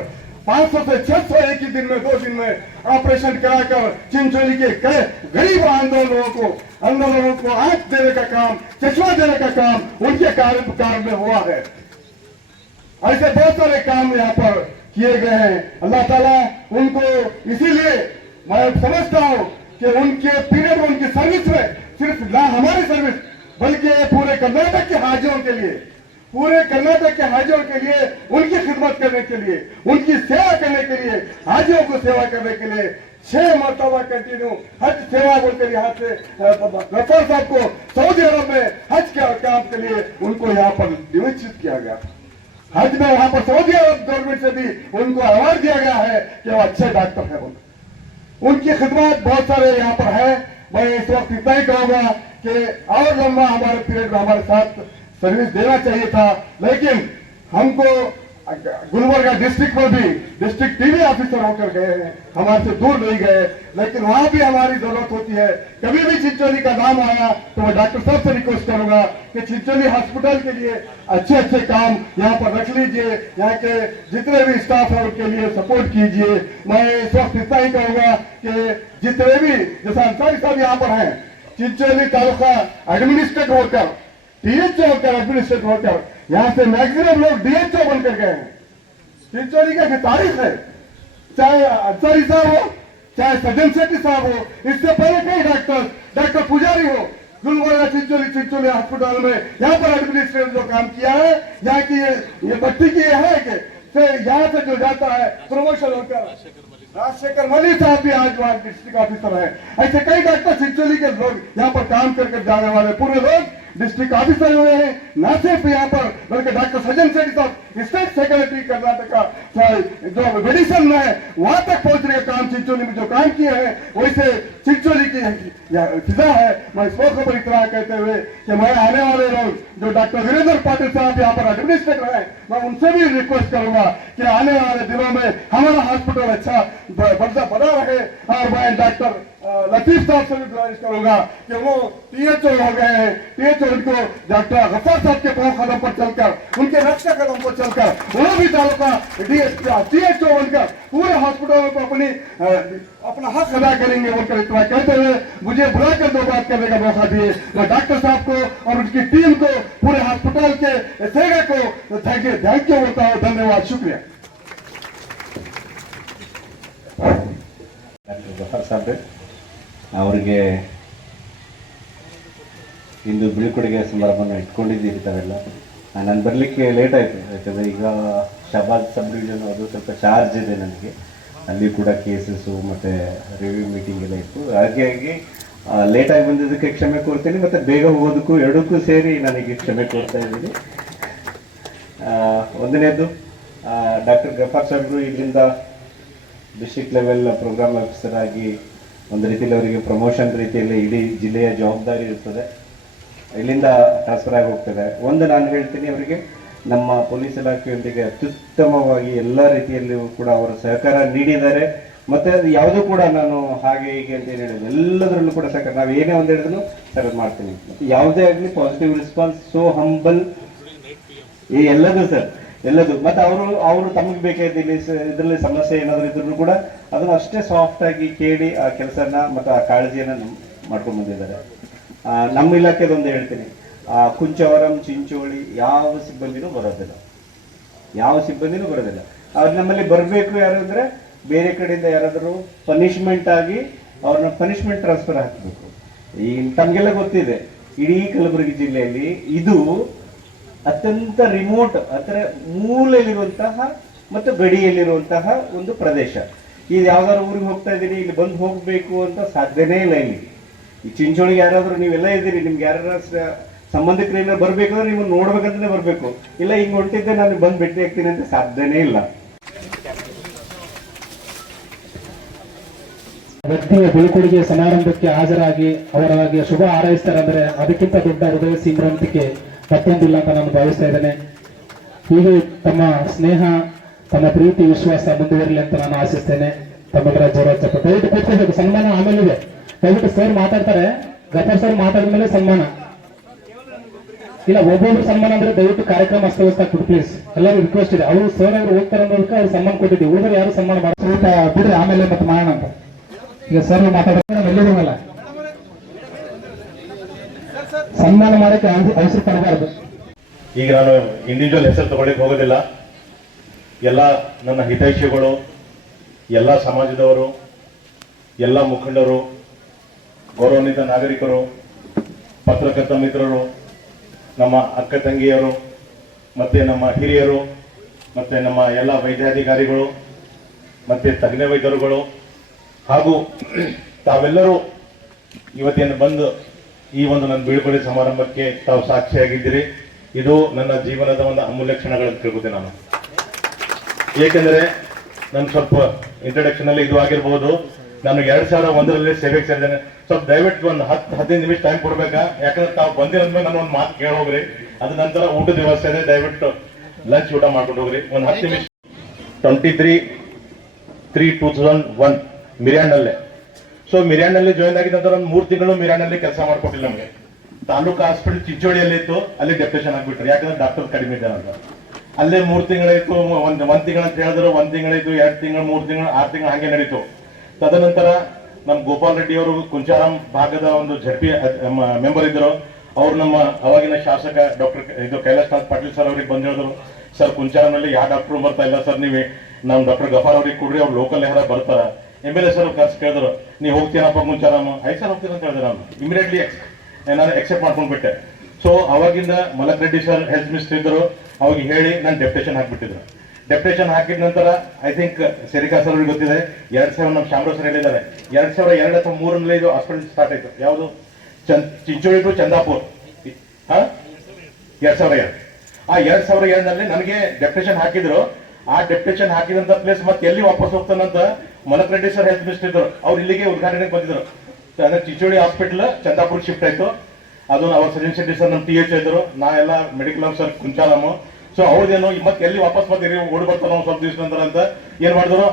500 से 600 एक ही दिन में 2 दिन में ऑपरेशन कराकर चिंचोली के गरीब लोगों को आंख देने का काम, चश्मा देने का काम उनके कार्य में हुआ है। ऐसे बहुत सारे काम यहाँ पर किए गए हैं। अल्लाह ताला उनको, इसीलिए मैं समझता हूँ कि उनके पीरियड में उनकी सर्विस में सिर्फ ना हमारी सर्विस बल्कि पूरे कर्नाटक के हाजियों के लिए, पूरे कर्नाटक के हाजियों के लिए, उनकी खिदमत करने के लिए, उनकी सेवा करने के लिए, हाजियों को सेवा करने के लिए 6 मरतबा कंटिन्यू हज सेवा बोलकर यहाँ से गफ्फार साहब को सऊदी अरब में हज के काम के लिए उनको यहाँ पर नियोजित किया गया। हज में वहां पर सऊदी अरब गवर्नमेंट से भी उनको अवार्ड दिया गया है कि वो अच्छे डॉक्टर है। उनकी खिदमत बहुत सारे यहाँ पर है। मैं इस वक्त इतना ही कहूंगा कि और लंबा हमारे पीरियड में हमारे साथ सर्विस देना चाहिए था, लेकिन हमको गुलबर्गा डिस्ट्रिक्ट में भी डिस्ट्रिक्ट टीवी ऑफिसर होकर गए हैं, हमारे से दूर नहीं गए, लेकिन वहां भी हमारी जरूरत होती है। कभी भी चिंचोली का नाम आया तो मैं डॉक्टर साहब से रिक्वेस्ट करूंगा कि चिंचोली हॉस्पिटल के लिए अच्छे अच्छे काम यहाँ पर रख लीजिए, यहाँ के जितने भी स्टाफ है उनके लिए सपोर्ट कीजिए। मैं इस वक्त इतना ही कहूंगा कि जितने भी जैसे अंसारी साहब यहाँ पर हैं, चिंचोली तालुका एडमिनिस्ट्रेट होकर, टीएचओ होकर, एडमिनिस्ट्रेट होकर यहाँ से मैक्सिमम लोग डीएचओ बनकर गए हैं। चिंचोली का तारीफ है, चाहे अंसारी साहब हो, चाहे सज्जन शेट्टी साहब हो, इससे पहले कई डॉक्टर पुजारी हो, गुलबर्गा चिंचोली हॉस्पिटल में यहाँ पर एडमिनिस्ट्रेटर जो काम किया है, यहाँ की ये बत्ती की है कि यहाँ से जो जाता है प्रमोशन होकर राजशेखर मल्ली साहब भी आज वहां डिस्ट्रिक्ट ऑफिसर है। ऐसे कई डॉक्टर चिंचोली के लोग यहाँ पर काम करके जाने वाले पूरे लोग डिस्ट्रिक्ट ऑफिसर हुए हैं। न सिर्फ यहाँ पर बल्कि डॉक्टर सज्जन शेट्टी साहब स्टेट सेक्रेटरी कर्नाटका जो मेडिसिन में है वहां तक पहुंचने का काम चिंचोली में जो काम किए हैं, वैसे चिंचोली की फिजा है। मैं इस मौके पर इतना कहते हुए कि मैं आने वाले लोग जो डॉक्टर वीरेंद्र पाटिल साहब यहाँ पर एडमिनिस्ट्रेटर है, मैं उनसे भी रिक्वेस्ट करूंगा कि आने वाले दिनों में हमारा हॉस्पिटल अच्छा बना रहे। और मैं डॉक्टर लतीफ साहब से भी गुजारिश करूंगा कि वो टीएचओ हो गए हैं, टीएचओ उनको डॉक्टर गफ्फार साहब के पांव कदम पर चलकर, उनके रक्षा कदम पर चलकर वो भी तालुका टीएचओ बनकर पूरे हॉस्पिटल को अपना हक अदा करेंगे बोलकर इतना कहते हुए मुझे बुलाकर 2 बात करने का मौका दिए। मैं डॉक्टर साहब को और उनकी टीम को, पूरे हॉस्पिटल के सेवा को थैंक यू बोलता हूँ। धन्यवाद, शुक्रिया। ಡಾಕ್ಟರ್ ಗಫಾರ್ ಸಾಹೇಬ್ರೆ ಅವರಿಗೆ ಇಂದು ಬೀಳ್ಕೊಡುಗೆ ಸಮಾರಂಭವನ್ನು ಇಟ್ಕೊಂಡಿದ್ದೀರಿ ತಾವೆಲ್ಲ. ನಾನು ಬರಲಿಕ್ಕೆ ಲೇಟ್ ಆಯಿತು, ಯಾಕಂದರೆ ಈಗ ಶಹಬಾದ್ ಸಬ್ ಡಿವಿಷನ್ ಅದು ಸ್ವಲ್ಪ ಚಾರ್ಜ್ ಇದೆ ನನಗೆ, ಅಲ್ಲಿ ಕೂಡ ಕೇಸಸ್ಸು ಮತ್ತು ರಿವ್ಯೂ ಮೀಟಿಂಗ್ ಎಲ್ಲ ಇತ್ತು, ಹಾಗಾಗಿ ಲೇಟಾಗಿ ಬಂದಿದ್ದಕ್ಕೆ ಕ್ಷಮೆ ಕೋರ್ತೀನಿ, ಮತ್ತು ಬೇಗ ಹೋಗೋದಕ್ಕೂ ಎರಡಕ್ಕೂ ಸೇರಿ ನನಗೆ ಕ್ಷಮೆ ಕೋರ್ತಾ ಇದ್ದೀನಿ. ಒಂದನೇದು ಡಾಕ್ಟರ್ ಗಫಾರ್ ಸಾಹೇಬರು ಇಲ್ಲಿಂದ ಡಿಸ್ಟ್ರಿಕ್ಟ್ ಲೆವೆಲ್ ಪ್ರೋಗ್ರಾಮ್ ಆಫೀಸರ್ ಆಗಿ ಒಂದು ರೀತಿಯಲ್ಲಿ ಅವರಿಗೆ ಪ್ರಮೋಷನ್ ರೀತಿಯಲ್ಲಿ ಇಡೀ ಜಿಲ್ಲೆಯ ಜವಾಬ್ದಾರಿ ಇರ್ತದೆ, ಇಲ್ಲಿಂದ ಟ್ರಾನ್ಸ್ಫರ್ ಆಗಿ ಹೋಗ್ತದೆ. ಒಂದು ನಾನು ಹೇಳ್ತೀನಿ, ಅವರಿಗೆ ನಮ್ಮ ಪೊಲೀಸ್ ಇಲಾಖೆಯೊಂದಿಗೆ ಅತ್ಯುತ್ತಮವಾಗಿ ಎಲ್ಲ ರೀತಿಯಲ್ಲಿಯೂ ಕೂಡ ಅವರ ಸಹಕಾರ ನೀಡಿದ್ದಾರೆ. ಮತ್ತು ಅದು ಯಾವುದೂ ಕೂಡ ನಾನು ಹಾಗೆ ಹೀಗೆ ಅಂತ ಏನು ಹೇಳಿದ್ರು, ಎಲ್ಲದರಲ್ಲೂ ಕೂಡ ಸಹಕಾರ, ನಾವು ಏನೇ ಒಂದು ಹೇಳಿದ್ರು ಸರ್ ಅದು ಮಾಡ್ತೀನಿ, ಮತ್ತು ಯಾವುದೇ ಆಗಲಿ ಪಾಸಿಟಿವ್ ರೆಸ್ಪಾನ್ಸ್, ಸೋ ಹಂಬಲ್, ಈ ಎಲ್ಲದೂ ಸರ್ ಎಲ್ಲದು. ಮತ್ತು ಅವರು ತಮಗೆ ಬೇಕಾದ ಇದರಲ್ಲಿ ಸಮಸ್ಯೆ ಏನಾದರೂ ಇದ್ರೂ ಕೂಡ ಅದನ್ನು ಅಷ್ಟೇ ಸಾಫ್ಟ್ ಆಗಿ ಕೇಳಿ ಆ ಕೆಲಸನ ಮತ್ತು ಆ ಕಾಳಜಿಯನ್ನು ಮಾಡ್ಕೊಂಡು ಬಂದಿದ್ದಾರೆ. ನಮ್ಮ ಇಲಾಖೆದೊಂದು ಹೇಳ್ತೀನಿ, ಕುಂಚವರಂ, ಚಿಂಚೋಳಿ ಯಾವ ಸಿಬ್ಬಂದಿನೂ ಬರೋದಿಲ್ಲ, ಅವ್ರು ನಮ್ಮಲ್ಲಿ ಬರಬೇಕು ಯಾರು ಅಂದರೆ ಬೇರೆ ಕಡೆಯಿಂದ ಯಾರಾದರೂ ಪನಿಷ್ಮೆಂಟ್ ಆಗಿ ಅವ್ರನ್ನ ಪನಿಷ್ಮೆಂಟ್ ಟ್ರಾನ್ಸ್ಫರ್ ಹಾಕಬೇಕು. ಈ ತಮಗೆಲ್ಲ ಗೊತ್ತಿದೆ, ಇಡೀ ಕಲಬುರಗಿ ಜಿಲ್ಲೆಯಲ್ಲಿ ಇದು ಅತ್ಯಂತ ರಿಮೋಟ್, ಅದರ ಮೂಲೆಯಲ್ಲಿರುವಂತಹ ಮತ್ತು ಗಡಿಯಲ್ಲಿರುವಂತಹ ಒಂದು ಪ್ರದೇಶ. ಇದು ಯಾವ್ದಾದ್ರು ಊರಿಗೆ ಹೋಗ್ತಾ ಇದ್ದೀನಿ, ಇಲ್ಲಿ ಬಂದು ಹೋಗಬೇಕು ಅಂತ ಸಾಧ್ಯನೇ ಇಲ್ಲ. ಇಲ್ಲಿ ಈ ಚಿಂಚೋಳಿಗೆ ಯಾರಾದರೂ ನೀವೆಲ್ಲ ಇದ್ದೀರಿ, ನಿಮ್ಗೆ ಯಾರು ಸಂಬಂಧಿಕರು ಏನಾದ್ರು ಬರಬೇಕಂದ್ರೆ ನೀವು ನೋಡ್ಬೇಕಂತಲೇ ಬರಬೇಕು, ಇಲ್ಲ ಹಿಂಗೆ ಹೊಂಟಿದ್ದೆ ನಾನು ಬಂದು ಭೇಟಿ ಆಗ್ತೀನಿ ಅಂತ ಸಾಧ್ಯನೇ ಇಲ್ಲ. ವ್ಯಕ್ತಿಯ ಬೀಳ್ಕೊಡುಗೆ ಸಮಾರಂಭಕ್ಕೆ ಹಾಜರಾಗಿ ಅವರಿಗೆ ಶುಭ ಹಾರೈಸ್ತಾರೆ ಅಂದ್ರೆ ಅದಕ್ಕಿಂತ ದೊಡ್ಡ ಹೃದಯ ಸೀಮ್ರಂತಿಕೆ ಮತ್ತೊಂದಿಲ್ಲ ಅಂತ ನಾನು ಭಾವಿಸ್ತಾ ಇದ್ದೇನೆ. ಹೀಗೆ ತಮ್ಮ ಸ್ನೇಹ, ತಮ್ಮ ಪ್ರೀತಿ, ವಿಶ್ವಾಸ ಮುಂದುವರಿಲಿ ಅಂತ ನಾನು ಆಶಿಸ್ತೇನೆ. ತಮ್ಮೆಲ್ಲರ ಜೋರ ಚಪ್ಪ ದಯವಿಟ್ಟು ಕೂತ್ಕೋಬೇಕು, ಸನ್ಮಾನ ಆಮೇಲೆ ಇದೆ. ದಯವಿಟ್ಟು ಸರ್ ಮಾತಾಡ್ತಾರೆ, ಗಫಾರ್ ಸರ್ ಮಾತಾಡಿದ ಮೇಲೆ ಸನ್ಮಾನ ಇಲ್ಲ, ಒಬ್ಬೊಬ್ರು ಸನ್ಮಾನ ಅಂದ್ರೆ ದಯವಿಟ್ಟು ಕಾರ್ಯಕ್ರಮ ಅಸ್ತವ್ಯಸ್ತ ಆಗ್ತದೆ ಪ್ಲೀಸ್, ಎಲ್ಲರೂ ರಿಕ್ವೆಸ್ಟ್ ಇದೆ. ಅವರು ಸರ್ ಅವರು ಹೋಗ್ತಾರೆ ಅನ್ನೋದಕ್ಕೆ ಅವ್ರು ಸನ್ಮಾನ ಕೊಟ್ಟಿದ್ದೀವಿ, ಉಳಿದ್ರೆ ಯಾರು ಸನ್ಮಾನ ಬಿಡ್ರಿ ಆಮೇಲೆ ಮತ್ತೆ ಮಾಡೋಣ ಅಂತ. ಈಗ ಸರ್ ಮಾತಾಡೋಕೆ ಎಲ್ಲಿದ್ದೀವಲ್ಲ, ಸನ್ಮಾನ ಮಾಡಕ್ಕೆ ಅವಸರ ಪಡಬಾರ್ದು. ಈಗ ನಾನು ಇಂಡಿವಿಜುವಲ್ ಹೆಸರು ತಗೊಳ್ಳಿಕ್ಕೆ ಹೋಗೋದಿಲ್ಲ. ಎಲ್ಲ ನನ್ನ ಹಿತೈಷಿಗಳು, ಎಲ್ಲ ಸಮಾಜದವರು, ಎಲ್ಲ ಮುಖಂಡರು, ಗೌರವಾನ್ವಿತ ನಾಗರಿಕರು, ಪತ್ರಕರ್ತ ಮಿತ್ರರು, ನಮ್ಮ ಅಕ್ಕ ತಂಗಿಯರು, ಮತ್ತೆ ನಮ್ಮ ಹಿರಿಯರು, ಮತ್ತೆ ನಮ್ಮ ಎಲ್ಲ ವೈದ್ಯಾಧಿಕಾರಿಗಳು, ಮತ್ತೆ ತಜ್ಞ ವೈದ್ಯರುಗಳು ಹಾಗೂ ತಾವೆಲ್ಲರೂ ಇವತ್ತೇನು ಬಂದು ಈ ಒಂದು ನನ್ನ ಬೀಳ್ಕೊಡುಗೆ ಸಮಾರಂಭಕ್ಕೆ ತಾವು ಸಾಕ್ಷಿಯಾಗಿದ್ದೀರಿ. ಇದು ನನ್ನ ಜೀವನದ ಒಂದು ಅಮೂಲ್ಯ ಕ್ಷಣಗಳನ್ನು ತಿಳ್ಕೊತೀನಿ ನಾನು. ಏಕೆಂದರೆ ನನ್ನ ಸ್ವಲ್ಪ ಇಂಟ್ರಡಕ್ಷನ್ ಅಲ್ಲಿ ಇದು ಆಗಿರ್ಬೋದು. ನಾನು 2001ರಲ್ಲಿ ಸೇವೆಗೆ ಸೇರಿದ್ದೇನೆ. ಸ್ವಲ್ಪ ದಯವಿಟ್ಟು ಒಂದು 10-15 ನಿಮಿಷ ಟೈಮ್ ಕೊಡ್ಬೇಕಾ? ಯಾಕಂದ್ರೆ ತಾವು ಬಂದಿರೋದ್ಮೇಲೆ ನಾನು ಒಂದು ಮಾತು ಕೇಳೋಗ್ರಿ. ಅದ ನಂತರ ಊಟದ ವ್ಯವಸ್ಥೆ ಇದೆ, ದಯವಿಟ್ಟು ಲಂಚ್ ಊಟ ಮಾಡ್ಕೊಂಡು ಹೋಗ್ರಿ. ಒಂದು 10 ನಿಮಿಷ. 23/3/2001 ಮಿರ್ಯಾಣಲ್ಲೇ. ಸೊ ಮಿರ್ಯಾಣಲ್ಲಿ ಜಾಯ್ನ್ ಆಗಿದ ನಂತರ ಒಂದು 3 ತಿಂಗಳು ಮಿರ್ಯಾಣಲ್ಲಿ ಕೆಲಸ ಮಾಡ್ಕೊಟ್ಟಿಲ್ಲ ನಮಗೆ. ತಾಲೂಕು ಹಾಸ್ಪಿಟಲ್ ಚಿಂಚೋಳಿಯಲ್ಲಿ ಇತ್ತು, ಅಲ್ಲಿ ಡೆಪ್ಯೂಟೇಷನ್ ಆಗ್ಬಿಟ್ರು. ಯಾಕಂದ್ರೆ ಡಾಕ್ಟರ್ ಕಡಿಮೆ ಇದ್ದಾರೆ ಅಂತ. ಅಲ್ಲೇ 3 ತಿಂಗಳಾಯ್ತು, ಒಂದ್ ತಿಂಗಳ ಅಂತ ಹೇಳಿದ್ರು, 1 ತಿಂಗಳಾಯ್ತು, 2 ತಿಂಗಳು, 3 ತಿಂಗಳು, 6 ತಿಂಗಳು ಹಾಗೆ ನಡೀತು. ತದನಂತರ ನಮ್ಮ ಗೋಪಾಲ್ ರೆಡ್ಡಿ ಅವರು ಕುಂಚಾರಾಮ್ ಭಾಗದ ಒಂದು ಜಡ್ಪಿ ಮೆಂಬರ್ ಇದ್ರು. ಅವ್ರು ನಮ್ಮ ಅವಾಗಿನ ಶಾಸಕ ಡಾಕ್ಟರ್ ಕೈಲಾಸನಾಥ್ ಪಾಟೀಲ್ ಸರ್ ಅವ್ರಿಗೆ ಬಂದು ಹೇಳಿದ್ರು, ಸರ್ ಕುಂಚಾರಾಮ್ನಲ್ಲಿ ಯಾವ ಡಾಕ್ಟರ್ ಬರ್ತಾ ಇಲ್ಲ ಸರ್, ನೀವೇ ನಮ್ಮ ಡಾಕ್ಟರ್ ಗಫಾರ್ ಅವ್ರಿಗೆ ಕೊಡ್ರಿ, ಅವ್ರು ಲೋಕಲ್ ಯಾರ ಬರ್ತಾರ. MLA ಸರ್ ಕರ್ಸಿ ಕೇಳಿದ್ರು, ನೀವು ಹೋಗ್ತೀನಪ್ಪ ಕುಂಚಾರಾಮ್? ಆಯ್ತು ಸರ್ ಹೋಗ್ತೀನಿ ಅಂತ ಹೇಳಿದ್ರೆ ನಾನು ಇಮಿಡಿಯೇಟ್ಲಿ ನಾನು ಎಕ್ಸೆಪ್ಟ್ ಮಾಡ್ಕೊಂಡು ಬಿಟ್ಟೆ. ಸೊ ಅವಾಗಿಂದ ಮಲಕ್ ರೆಡ್ಡಿ ಸರ್ ಹೆಲ್ತ್ ಮಿನಿಸ್ಟರ್ ಇದ್ರು, ಅವಾಗ ಹೇಳಿ ನಾನು ಡೆಪ್ಯುಟೇಷನ್ ಹಾಕ್ಬಿಟ್ಟಿದ್ರು. ಡೆಪ್ಯುಟೇಷನ್ ಹಾಕಿದ ನಂತರ ಐ ಥಿಂಕ್ ಸೆರಿಕಾ ಸರ್ ಅವ್ರಿಗೆ ಗೊತ್ತಿದೆ, 2000 ನಮ್ಮ ಶಾಮರಾವ್ ಸರ್ ಹೇಳಿದ್ದಾರೆ, 2002 ಅಥವಾ 2003 ಇದು ಹಾಸ್ಪಿಟಲ್ ಸ್ಟಾರ್ಟ್ ಆಯ್ತು. ಯಾವುದು? ಚಿಂಚೋಳಿ ಟು ಚಂದಾಪುರ್. 2002. ಆ 2002ನಲ್ಲಿ ನನಗೆ ಡೆಪ್ಯುಟೇಷನ್ ಹಾಕಿದ್ರು. ಆ ಡೆಪ್ಯುಟೇಷನ್ ಹಾಕಿದಂತ ಪ್ಲೇಸ್ ಮತ್ತೆ ಎಲ್ಲಿ ವಾಪಸ್ ಹೋಗ್ತಾನಂತ ಮಲಕ್ ರೆಡ್ಡಿ ಸರ್ ಹೆಲ್ತ್ ಮಿನಿಸ್ಟರ್ ಇದ್ರು, ಅವ್ರು ಇಲ್ಲಿಗೆ ಉದ್ಘಾಟನೆಗೆ ಬಂದಿದ್ರು. ಚಿಂಚೋಳಿ ಹಾಸ್ಪಿಟಲ್ ಚಂದಾಪುರ್ ಶಿಫ್ಟ್ ಆಯ್ತು. ಅದು ಅವ್ರ ಸಜಿನ್ ಶೆಟ್ಟಿ ಸರ್ ನಮ್ಮ TH ಇದ್ರು, ನಾ ಎಲ್ಲ ಮೆಡಿಕಲ್ ಆಫೀಸರ್ ಕುಂಚಾರಾಮು. ಸೊ ಅವ್ರದೇನು ಮತ್ತೆ ಎಲ್ಲಿ ವಾಪಸ್ ಮತ್ತೆ ಓಡಿ ಬರ್ತಾರೋ ಸ್ವಲ್ಪ ದಿವಸ ನಂತರ ಅಂತ ಏನ್ ಮಾಡಿದ್ರು,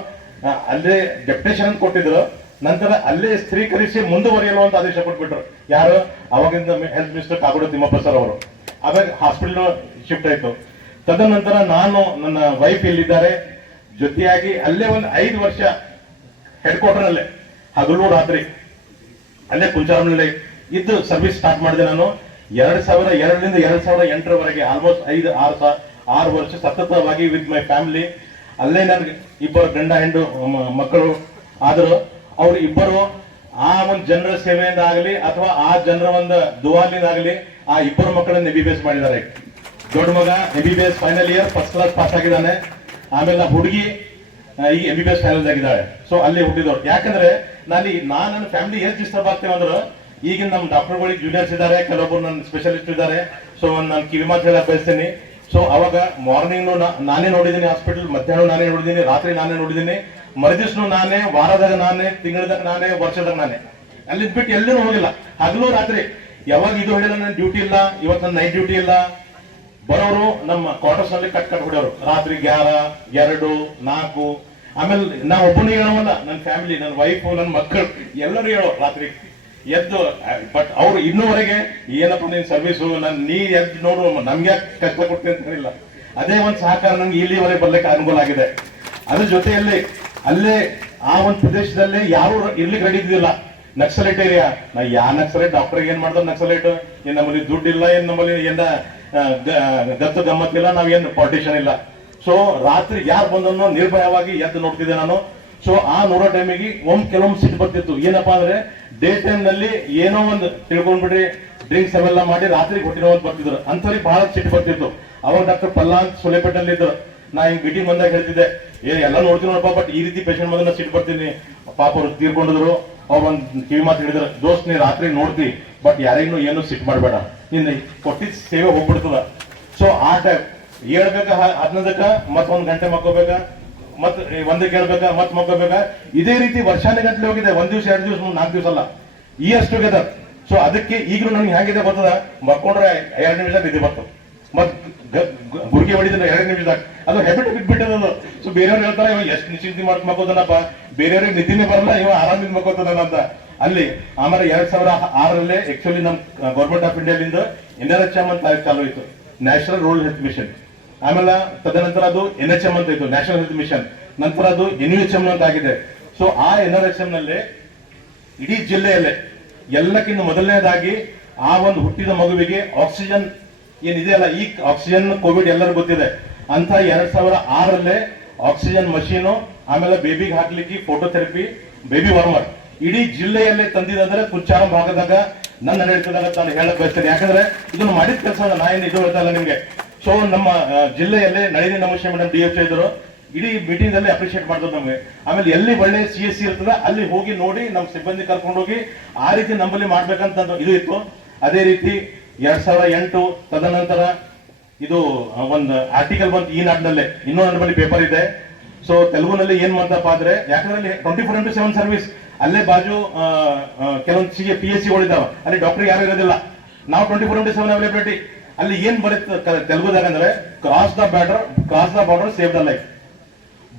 ಅಲ್ಲೇ ಡೆಪ್ಯುಟೇಷನ್ ಅಂತ ಕೊಟ್ಟಿದ್ರು. ನಂತರ ಅಲ್ಲೇ ಸ್ಥಿರೀಕರಿಸಿ ಮುಂದುವರಿಯಲು ಅಂತ ಆದೇಶ ಕೊಟ್ಬಿಟ್ರು. ಯಾರು? ಅವಾಗಿಂದ health minister Kagodu Thimmappa sir ಅವರು. ಆವಾಗ ಹಾಸ್ಪಿಟಲ್ ಶಿಫ್ಟ್ ಆಯ್ತು. ತದನಂತರ ನಾನು, ನನ್ನ ವೈಫ್ ಇಲ್ಲಿದ್ದಾರೆ, ಜೊತೆಯಾಗಿ ಅಲ್ಲೇ ಒಂದು 5 ವರ್ಷ ಹೆಡ್ ಕ್ವಾರ್ಟರ್ ಅಲ್ಲೇ ಹಗಲು ರಾತ್ರಿ ಅಲ್ಲೇ ಕುಂಚಾರಾಮ್ನಲ್ಲಿ ಇದ್ದು ಸರ್ವಿಸ್ ಸ್ಟಾರ್ಟ್ ಮಾಡಿದೆ ನಾನು. 2002ರಿಂದ 2008ರವರೆಗೆ ಆಲ್ಮೋಸ್ಟ್ 5-6 ವರ್ಷ ಸತತವಾಗಿ ವಿತ್ ಮೈ ಫ್ಯಾಮಿಲಿ. ಅಲ್ಲೇ ನನ್ಗೆ 2 ಗಂಡ ಹೆಂಡು ಮಕ್ಕಳು ಆದರೂ ಅವ್ರು ಇಬ್ಬರು ಆ ಒಂದು ಜನರ ಸೇವೆಯಿಂದ ಆಗಲಿ ಅಥವಾ ಆ ಜನರ ಒಂದು ದುವಾಲಿಂದ ಆಗಲಿ ಆ 2 ಮಕ್ಕಳನ್ನ MBBS ಮಾಡಿದ್ದಾರೆ. ದೊಡ್ಡ ಮಗ MBBS final year first class pass ಆಗಿದ್ದಾನೆ. ಆಮೇಲೆ ಹುಡುಗಿ ಈ MBBS ಫೈನಲ್ ಆಗಿದ್ದಾಳೆ. ಸೊ ಅಲ್ಲಿ ಹುಟ್ಟಿದವ್ರು. ಯಾಕಂದ್ರೆ ನನ್ನ ಫ್ಯಾಮಿಲಿ ಎಷ್ಟು ಡಿಸ್ಟರ್ಬ್ ಆಗ್ತೇವೆ ಅಂದ್ರೆ, ಈಗಿನ ನಮ್ಮ ಡಾಕ್ಟರ್ಗಳಿಗೆ ಜೂನಿಯರ್ಸ್ ಇದ್ದಾರೆ, ಕೆಲವೊಬ್ಬರು ನನ್ನ ಸ್ಪೆಷಲಿಸ್ಟ್ ಇದ್ದಾರೆ. ಸೊ ನಾನು ಕಿವಿ ಮಾತು ಹೇಳಕ್ ಬಯಸ್ತೀನಿ. ಸೊ ಅವಾಗ ಮಾರ್ನಿಂಗ್ ನಾನೇ ನೋಡಿದ್ದೀನಿ ಹಾಸ್ಪಿಟಲ್, ಮಧ್ಯಾಹ್ನ ನಾನೇ ನೋಡಿದ್ದೀನಿ, ರಾತ್ರಿ ನಾನೇ ನೋಡಿದ್ದೀನಿ, ಮರುದಿವ್ಸನು ನಾನೇ, ವಾರದಾಗ ನಾನೇ, ತಿಂಗಳದಾಗ ನಾನೇ, ವರ್ಷದಾಗ ನಾನೇ. ಅಲ್ಲಿದ್ ಬಿಟ್ಟು ಎಲ್ಲೂ ಹೋಗಿಲ್ಲ. ಹಗಲು ರಾತ್ರಿ ಯಾವಾಗ ಇದು ಹೇಳಿಲ್ಲ, ನನ್ನ ಡ್ಯೂಟಿ ಇಲ್ಲ, ಇವತ್ತು ನನ್ನ ನೈಟ್ ಡ್ಯೂಟಿ ಇಲ್ಲ. ಬರೋರು ನಮ್ಮ ಕ್ವಾರ್ಟರ್ಸ್ ಅಲ್ಲಿ ಕಟ್ ಹೊಡೆಯೋರು ರಾತ್ರಿ 11, 2, 4. ಆಮೇಲೆ ನಾ ಒಬ್ಬನೇ ಹೇಳೋವಲ್ಲ, ನನ್ನ ಫ್ಯಾಮಿಲಿ, ನನ್ನ ವೈಫು, ನನ್ನ ಮಕ್ಕಳು ಎಲ್ಲರೂ ಹೇಳೋ ರಾತ್ರಿ ಎದ್ದು. ಬಟ್ ಅವ್ರು ಇನ್ನೂವರೆಗೆ ಏನಪ್ಪ ನಿನ್ ಸರ್ವಿಸು, ನೀ ಎದ್ದು ನೋಡು, ನಮ್ಗೆ ಕಷ್ಟ ಕೊಡ್ತೀನಿ ಅಂತ ಹೇಳಿಲ್ಲ. ಅದೇ ಒಂದು ಸಹಕಾರ ನಂಗೆ ಇಲ್ಲಿವರೆಗೆ ಬರ್ಲಿಕ್ಕೆ ಅನುಕೂಲ ಆಗಿದೆ. ಅದ್ರ ಜೊತೆಯಲ್ಲಿ ಅಲ್ಲೇ ಆ ಒಂದು ಪ್ರದೇಶದಲ್ಲಿ ಯಾರು ಇರ್ಲಿಕ್ಕೆ ರೆಡಿ ಇದ್ದಿಲ್ಲ. Naxalite area. ನಾ ಯಾ ನಕ್ಸಲೈಟ್ ಡಾಕ್ಟರ್ ಏನ್ ಮಾಡಿದ್ರು ನಕ್ಸಲೈಟ್? ಏನ್ ನಮ್ಮಲ್ಲಿ ದುಡ್ಡಿಲ್ಲ, ಏನ್ ನಮ್ಮಲ್ಲಿ ಏನ ಗತ್ತು ಗಮ್ಮತ್ತಿಲ್ಲ, ನಾವೇನು ಪಾರ್ಟಿಷನ್ ಇಲ್ಲ. ಸೊ ರಾತ್ರಿ ಯಾರು ಬಂದನ್ನು ನಿರ್ಭಯವಾಗಿ ಎದ್ದು ನೋಡ್ತಿದ್ದೆ ನಾನು. ಸೊ ಆ ನೋಡೋ ಟೈಮಿಗೆ ಕೆಲವೊಮ್ಮೆ ಸಿಟ್ಟು ಬರ್ತಿತ್ತು. ಏನಪ್ಪಾ ಅಂದ್ರೆ ಡೇ ಟೈಮ್ ನಲ್ಲಿ ಏನೋ ಒಂದು ತಿಳ್ಕೊಂಡ್ಬಿಟ್ರಿ, ಡ್ರಿಂಕ್ಸ್ ಅವೆಲ್ಲ ಮಾಡಿ ರಾತ್ರಿ ಕೊಟ್ಟಿರೋ ಅಂತ ಬರ್ತಿದ್ರು. ಅಂಥವ್ರಿಗೆ ಬಹಳ ಸಿಟ್ಟು ಬರ್ತಿತ್ತು. ಅವಾಗ ಡಾಕ್ಟರ್ ಪಲ್ಲಾಂತ್ ಸುಲೇಪೇಟಲ್ಲಿ ಇದ್ರು. ನಾ ಹಿಂಗ್ ಮೀಟಿಂಗ್ ಬಂದಾಗ ಹೇಳ್ತಿದ್ದೆ, ಎಲ್ಲ ನೋಡ್ತೀನಿ ನೋಡಪ್ಪ, ಬಟ್ ಈ ರೀತಿ ಪೇಷಂಟ್ ಬಂದ್ರೆ ಸಿಟ್ಟು ಬರ್ತೀನಿ. ಪಾಪ ಅವ್ರು ತೀರ್ಕೊಂಡಿದ್ರು. ಅವ್ರು ಒಂದು ಕಿವಿ ಮಾತು ಹೇಳಿದ್ರು, ದೋಸ್ತ್ ನೀ ರಾತ್ರಿ ನೋಡ್ತಿ, ಬಟ್ ಯಾರಿಗೂ ಏನು ಸಿಟ್ಟು ಮಾಡಬೇಡ, ನಿನ್ನ ಕೊಟ್ಟಿದ್ದ ಸೇವೆ ಹೋಗ್ಬಿಡ್ತದ. ಸೊ ಆ ಟೈಮ್ ಹೇಳ್ಬೇಕ 11ಕ್ಕೆ, ಮತ್ 1 ಗಂಟೆ ಮಕ್ಕೋಬೇಕ, ಮತ್ 1ಕ್ಕೆ ಹೇಳ್ಬೇಕ, ಮತ್ ಮಕ್ಕೋಬೇಕ. ಇದೇ ರೀತಿ ವರ್ಷಾನುಗಟ್ಲೆ ಹೋಗಿದೆ. 1 ದಿವಸ, 2 ದಿವಸ, 4 ದಿವಸ ಅಲ್ಲ, ಇಯರ್ಸ್ ಟುಗೆದರ್. ಸೊ ಅದಕ್ಕೆ ಈಗಲೂ ನನಗೆ ಹೇಗಿದೆ ಗೊತ್ತದ, ಮಕ್ಕೊಂಡ್ರೆ 2 ನಿಮಿಷ ನಿಧಿ ಬರ್ತದೆ, ಮತ್ ಗುರ್ಗಿ ಹೊಡಿದ್ರೆ 2 ನಿಮಿಷದಾಗ. ಅದು ಹ್ಯಾಬಿಟ್ ಬಿಟ್ಬಿಟ್ಟದ. ಸೊ ಬೇರೆಯವ್ರು ಹೇಳ್ತಾರೆ, ಇವ ಎಷ್ಟು ನಿಶ್ಚಿಂತೆ ಮಾಡ್ಕೊಂಡು ಮಕ್ಕೋದನಪ್ಪ, ಬೇರೆಯವ್ರಿಗೆ ನಿದ್ದಿನೇ ಬರಲ್ಲ, ಇವ ಆರಾಮಿಂದ ಮಕ್ಕೋತಾನ ಅಂತ ಅಲ್ಲಿ. ಆಮೇಲೆ 2006ರಲ್ಲಿ ಆಕ್ಚುಲಿ ನಮ್ ಗೌರ್ಮೆಂಟ್ ಆಫ್ ಇಂಡಿಯಾದಿಂದ NRHM ಅಂತ ಚಾಲು ಆಯ್ತು, ನ್ಯಾಷನಲ್ ರೂರಲ್ ಹೆಲ್ತ್ ಮಿಷನ್. ಆಮೇಲೆ ತದನಂತರ ಅದು NHM ಅಂತ ಇತ್ತು, ನ್ಯಾಷನಲ್ ಹೆಲ್ತ್ ಮಿಷನ್. ನಂತರ ಅದು NUHM ಅಂತ ಆಗಿದೆ. ಸೊ ಆ NRHM ನಲ್ಲಿ ಇಡೀ ಜಿಲ್ಲೆಯಲ್ಲೇ ಎಲ್ಲಕ್ಕಿಂತ ಮೊದಲನೇದಾಗಿ ಆ ಒಂದು ಹುಟ್ಟಿದ ಮಗುವಿಗೆ ಆಕ್ಸಿಜನ್ ಏನಿದೆಯಲ್ಲ, ಈ ಆಕ್ಸಿಜನ್ ಕೋವಿಡ್ ಎಲ್ಲರಿಗೂ ಗೊತ್ತಿದೆ ಅಂತ 2006ರಲ್ಲೇ ಆಕ್ಸಿಜನ್ ಮಷೀನು, ಆಮೇಲೆ ಬೇಬಿಗೆ ಹಾಕ್ಲಿಕ್ಕೆ ಫೋಟೋಥೆರಪಿ, ಬೇಬಿ ವಾರ್ಮರ್ ಇಡೀ ಜಿಲ್ಲೆಯಲ್ಲೇ ತಂದಿದಂದ್ರೆ ಕುಂಚಾರಂ ಭಾಗದಾಗ ನನ್ನ ಆಡಳಿತದಾಗ ನಾನು ಹೇಳಕ್ ಬಯಸ್ತೇನೆ. ಯಾಕಂದ್ರೆ ಇದನ್ನು ಮಾಡಿದ ಕೆಲಸ ನಾ ಏನು ಇದು ಹೇಳ್ತಾ ಇಲ್ಲ ನಿಮ್ಗೆ. ಸೊ ನಮ್ಮ ಜಿಲ್ಲೆಯಲ್ಲಿ ನಳಿನಿ ನಮೋಶಿ ಮೇಡಮ್ DHO ಇದ್ರು, ಇಡೀ ಮೀಟಿಂಗ್ ಅಲ್ಲಿ ಅಪ್ರಿಶಿಯೇಟ್ ಮಾಡಿದ್ರು ನಮಗೆ. ಆಮೇಲೆ ಎಲ್ಲಿ ಒಳ್ಳೆ CSC ಇರ್ತದೆ ಅಲ್ಲಿ ಹೋಗಿ ನೋಡಿ ನಮ್ಮ ಸಿಬ್ಬಂದಿ ಕರ್ಕೊಂಡು ಹೋಗಿ ಆ ರೀತಿ ನಮ್ಮಲ್ಲಿ ಮಾಡ್ಬೇಕಂತ ಇದು ಇತ್ತು. ಅದೇ ರೀತಿ 2008 ತದನಂತರ ಇದು ಒಂದು ಆರ್ಟಿಕಲ್ ಬಂತು ಈ ನಾಡಿನಲ್ಲೇ, ಇನ್ನೂ ನನ್ನ ಬಳಿ ಪೇಪರ್ ಇದೆ. ಸೊ ತೆಲುಗುನಲ್ಲಿ ಏನ್ ಮಾಡ್ತಪ್ಪ ಅಂದ್ರೆ, ಯಾಕಂದ್ರೆ ಅಲ್ಲಿ 24/7 ಸರ್ವಿಸ್, ಅಲ್ಲೇ ಬಾಜು ಕೆಲವೊಂದು PSCಗಳಿದ್ದಾವ, ಅಲ್ಲಿ ಡಾಕ್ಟರ್ ಯಾರು ಇರೋದಿಲ್ಲ. ನಾವು 24/7 ಅವೈಲಬಿಲಿಟಿ. ಅಲ್ಲಿ ಏನ್ ಬರುತ್ತೆ ತೆಲುಗುದಾಗ ಅಂದ್ರೆ, cross the border save the life.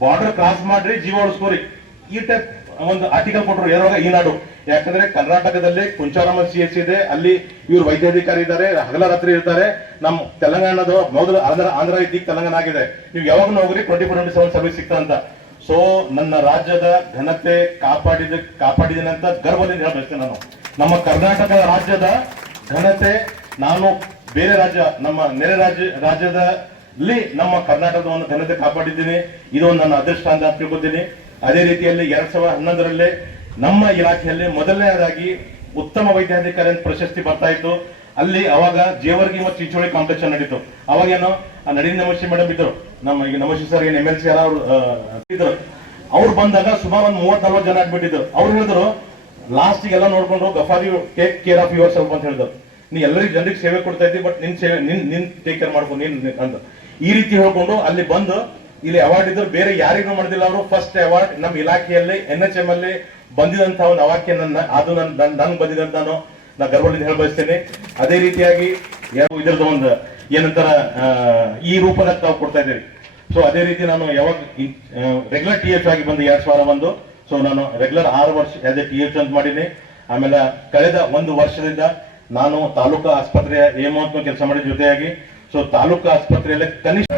Border cross ಮಾಡ್ರಿ ಜೀವ ಉಳಿಸ್ಕೋರಿ, ಈ ಟೈಪ್ ಒಂದು ಆರ್ಟಿಕಲ್ ಕೊಟ್ಟರು ಯಾವಾಗ ಈ ನಾಡು. ಯಾಕಂದ್ರೆ ಕರ್ನಾಟಕದಲ್ಲಿ ಕುಂಚಾರಮ್ಮ CSC ಇದೆ, ಅಲ್ಲಿ ಇವ್ರು ವೈದ್ಯಾಧಿಕಾರಿ ಇದ್ದಾರೆ, ಹಗಲ ರಾತ್ರಿ ಇರ್ತಾರೆ. ನಮ್ಮ ತೆಲಂಗಾಣದ ಮೊದಲು ಆಂಧ್ರ ಇದ್ದೀಗ ತೆಲಂಗಾಣ ಆಗಿದೆ. ನೀವು ಯಾವಾಗ ಹೋಗ್ರಿ 24/7 ಸರ್ವಿಸ್ ಸಿಗ್ತಂತ. ಸೊ ನನ್ನ ರಾಜ್ಯದ ಘನತೆ ಕಾಪಾಡಿದ್ದೇನೆ ಅಂತ ಗರ್ವದಿಂದ ಹೇಳ್ಬೇಕು ನಾನು. ನಮ್ಮ ಕರ್ನಾಟಕ ರಾಜ್ಯದ ಘನತೆ, ನಾನು ಬೇರೆ ರಾಜ್ಯ ನಮ್ಮ ನೆರೆ ರಾಜ್ಯದಲ್ಲಿ ನಮ್ಮ ಕರ್ನಾಟಕದ ಒಂದು ಘನತೆ ಕಾಪಾಡಿದ್ದೀನಿ. ಇದು ನನ್ನ ಅದೃಷ್ಟ ಅಂತ ತಿಳ್ಕೊತೀನಿ. ಅದೇ ರೀತಿಯಲ್ಲಿ 2011ರಲ್ಲಿ ನಮ್ಮ ಇಲಾಖೆಯಲ್ಲಿ ಮೊದಲನೇದಾಗಿ ಉತ್ತಮ ವೈದ್ಯಾಧಿಕಾರಿ ಅಂತ ಪ್ರಶಸ್ತಿ ಬರ್ತಾ ಇತ್ತು. ಅಲ್ಲಿ ಅವಾಗ ಜೇವರ್ಗಿ ಮತ್ತು ಚಿಂಚೋಳಿ ಕಾಂಪಿಟೇಷನ್ ನಡೀತು. ಅವಾಗೇನು ನಳಿನಿ ನಮೋಶಿ ಮೇಡಮ್ ಇದ್ರು, ನಮ್ಮ ಈಗ ನಮೋಶಿ ಸರ್ ಏನು MLC ಅವರು ಇದ್ರು. ಅವ್ರು ಬಂದಾಗ ಸುಮಾರು ಒಂದು 30-40 ಜನ ಆಗ್ಬಿಟ್ಟಿದ್ರು. ಅವ್ರು ಹೇಳಿದ್ರು, ಲಾಸ್ಟ್ ಎಲ್ಲ ನೋಡ್ಕೊಂಡು Gaffar you take care of yourself ಅಂತ ಹೇಳಿದ್ರು. ನೀ ಎಲ್ಲರಿಗೂ ಜನರಿಗೆ ಸೇವೆ ಕೊಡ್ತಾ ಇದ್ದಿ, ಬಟ್ ನಿನ್ ಟೇಕ್ ಕೇರ್ ಮಾಡ್ಕೊಂಡು ನೀನ್ ಅಂತ ಈ ರೀತಿ ಹೇಳ್ಕೊಂಡು ಅಲ್ಲಿ ಬಂದು ಇಲ್ಲಿ ಅವಾರ್ಡ್ ಇದ್ರು. ಬೇರೆ ಯಾರಿಗೂ ಮಾಡಿದಿಲ್ಲ ಅವರು. ಫಸ್ಟ್ ಅವಾರ್ಡ್ ನಮ್ಮ ಇಲಾಖೆಯಲ್ಲಿ NHM ಅಲ್ಲಿ ಬಂದಿದಂತ ಒಂದು ಅವಾರ್ಡ್ಗೆ ಅದು ನನ್ಗೆ ಬಂದಿದಂತ ನಾ ಗರ್ವದಿಂದ ಹೇಳ ಬಯಸ್ತೇನೆ. ಅದೇ ರೀತಿಯಾಗಿ ಇದ್ರದ್ದು ಒಂದು ಏನಂತಾರ ಈ ರೂಪದ ತಾವು ಕೊಡ್ತಾ ಇದ್ದೀವಿ. ಸೊ ಅದೇ ರೀತಿ ನಾನು ಯಾವಾಗ ರೆಗ್ಯುಲರ್ THO ಆಗಿ ಬಂದು 2001. ಸೊ ನಾನು ರೆಗ್ಯುಲರ್ 6 ವರ್ಷ ಆಸ್ ಎ THO ಅಂತ ಮಾಡೀನಿ. ಆಮೇಲೆ ಕಳೆದ 1 ವರ್ಷದಿಂದ ನಾನು ತಾಲೂಕು ಆಸ್ಪತ್ರೆಯ ಕೆಲಸ ಮಾಡಿದ ಜೊತೆಯಾಗಿ, ಸೊ ತಾಲೂಕು ಆಸ್ಪತ್ರೆಯಲ್ಲಿ ಕನಿಷ್ಠ